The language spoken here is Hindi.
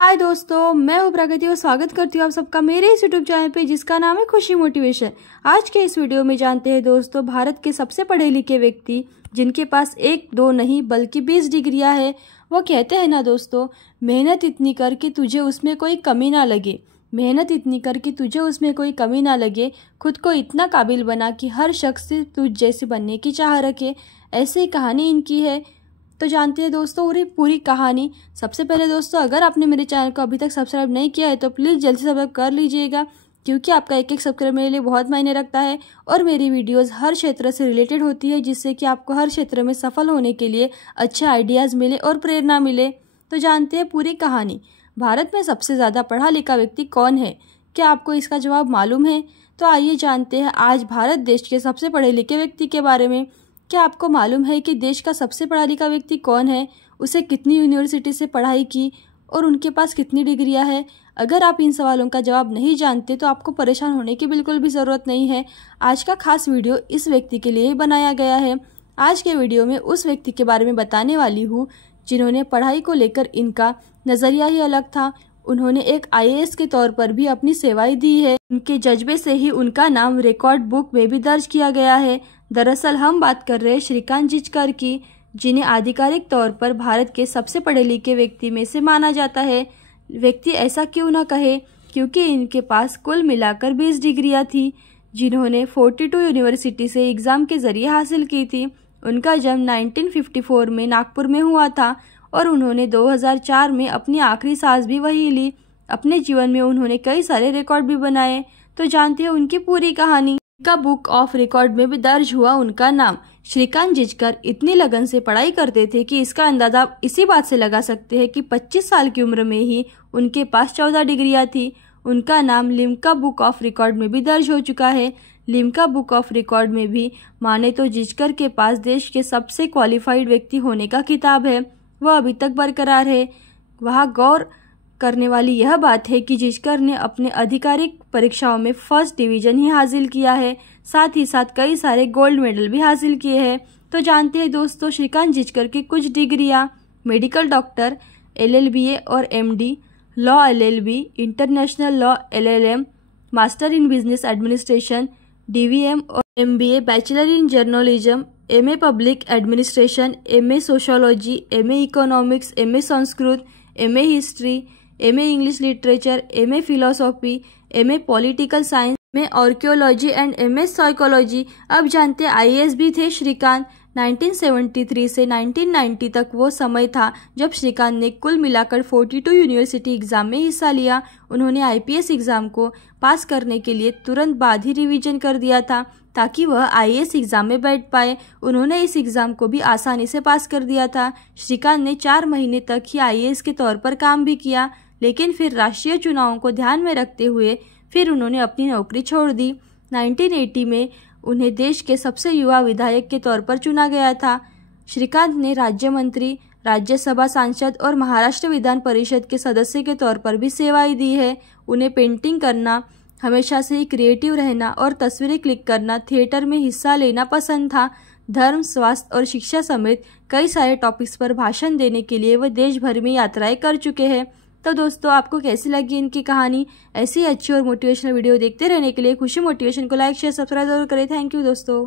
हाय दोस्तों, मैं हूँ प्रगति और स्वागत करती हूँ आप सबका मेरे इस यूट्यूब चैनल पे जिसका नाम है खुशी मोटिवेशन। आज के इस वीडियो में जानते हैं दोस्तों भारत के सबसे पढ़े लिखे व्यक्ति जिनके पास एक दो नहीं बल्कि 20 डिग्रियां है। वो कहते हैं ना दोस्तों, मेहनत इतनी कर कि तुझे उसमें कोई कमी ना लगे। मेहनत इतनी कर कि तुझे उसमें कोई कमी ना लगे। खुद को इतना काबिल बना कि हर शख्स तुझ जैसे बनने की चाह रखे। ऐसी कहानी इनकी है। तो जानते हैं दोस्तों पूरी कहानी। सबसे पहले दोस्तों, अगर आपने मेरे चैनल को अभी तक सब्सक्राइब नहीं किया है तो प्लीज़ जल्दी से सब्सक्राइब कर लीजिएगा, क्योंकि आपका एक एक सब्सक्राइब मेरे लिए बहुत मायने रखता है। और मेरी वीडियोस हर क्षेत्र से रिलेटेड होती है, जिससे कि आपको हर क्षेत्र में सफल होने के लिए अच्छे आइडियाज़ मिले और प्रेरणा मिले। तो जानते हैं पूरी कहानी। भारत में सबसे ज़्यादा पढ़ा लिखा व्यक्ति कौन है? क्या आपको इसका जवाब मालूम है? तो आइए जानते हैं आज भारत देश के सबसे पढ़े लिखे व्यक्ति के बारे में। क्या आपको मालूम है कि देश का सबसे पढ़ा लिखा व्यक्ति कौन है? उसे कितनी यूनिवर्सिटी से पढ़ाई की और उनके पास कितनी डिग्रियां हैं? अगर आप इन सवालों का जवाब नहीं जानते तो आपको परेशान होने की बिल्कुल भी ज़रूरत नहीं है। आज का खास वीडियो इस व्यक्ति के लिए ही बनाया गया है। आज के वीडियो में उस व्यक्ति के बारे में बताने वाली हूँ जिन्होंने पढ़ाई को लेकर इनका नज़रिया ही अलग था। उन्होंने एक IAS के तौर पर भी अपनी सेवाएं दी है। उनके जज्बे से ही उनका नाम रिकॉर्ड बुक में भी दर्ज किया गया है। दरअसल हम बात कर रहे हैं श्रीकांत जिचकर की, जिन्हें आधिकारिक तौर पर भारत के सबसे पढ़े लिखे व्यक्ति में से माना जाता है। व्यक्ति ऐसा क्यों ना कहे, क्योंकि इनके पास कुल मिलाकर 20 डिग्रियां थी, जिन्होंने 42 यूनिवर्सिटी से एग्ज़ाम के जरिए हासिल की थी। उनका जन्म 1954 में नागपुर में हुआ था और उन्होंने 2004 में अपनी आखिरी सांस भी वहीं ली। अपने जीवन में उन्होंने कई सारे रिकॉर्ड भी बनाए। तो जानते हैं उनकी पूरी कहानी। का बुक ऑफ रिकॉर्ड में भी दर्ज हुआ उनका नाम। श्रीकांत जिचकर इतनी लगन से पढ़ाई करते थे कि इसका अंदाजा इसी बात से लगा सकते हैं कि 25 साल की उम्र में ही उनके पास 14 डिग्रियां थी। उनका नाम लिम्का बुक ऑफ रिकॉर्ड में भी दर्ज हो चुका है। लिम्का बुक ऑफ रिकॉर्ड में भी माने तो जिचकर के पास देश के सबसे क्वालिफाइड व्यक्ति होने का खिताब है। वह अभी तक बरकरार है। वहाँ गौर करने वाली यह बात है कि जिचकर ने अपने आधिकारिक परीक्षाओं में फर्स्ट डिवीजन ही हासिल किया है, साथ ही साथ कई सारे गोल्ड मेडल भी हासिल किए हैं। तो जानते हैं दोस्तों श्रीकांत जिचकर की कुछ डिग्रियां। मेडिकल डॉक्टर, LLBA और MD, law LLB, international law LLM, master in business administration, DVM और MBA, bachelor in journalism, MA public administration, MA sociology, MA economics, MA Sanskrit, MA history, MA English literature, MA philosophy, MA political science, MA archaeology and MA psychology. अब जानते हैं IAS भी थे श्रीकांत। 1973 से 1990 तक वो समय था जब श्रीकांत ने कुल मिलाकर 42 यूनिवर्सिटी एग्जाम में हिस्सा लिया। उन्होंने IPS एग्जाम को पास करने के लिए तुरंत बाद ही रिवीजन कर दिया था ताकि वह IAS एग्जाम में बैठ पाए। उन्होंने इस एग्जाम को भी आसानी से पास कर दिया था। श्रीकांत ने 4 महीने तक ही IAS के तौर पर काम भी किया, लेकिन फिर राष्ट्रीय चुनावों को ध्यान में रखते हुए फिर उन्होंने अपनी नौकरी छोड़ दी। 1980 में उन्हें देश के सबसे युवा विधायक के तौर पर चुना गया था। श्रीकांत ने राज्य मंत्री, राज्यसभा सांसद और महाराष्ट्र विधान परिषद के सदस्य के तौर पर भी सेवाएं दी है। उन्हें पेंटिंग करना, हमेशा से ही क्रिएटिव रहना और तस्वीरें क्लिक करना, थिएटर में हिस्सा लेना पसंद था। धर्म, स्वास्थ्य और शिक्षा समेत कई सारे टॉपिक्स पर भाषण देने के लिए वह देश भर में यात्राएं कर चुके हैं। तो दोस्तों आपको कैसी लगी इनकी कहानी? ऐसी अच्छी और मोटिवेशनल वीडियो देखते रहने के लिए खुशी मोटिवेशन को लाइक शेयर सब्सक्राइब जरूर करें। थैंक यू दोस्तों।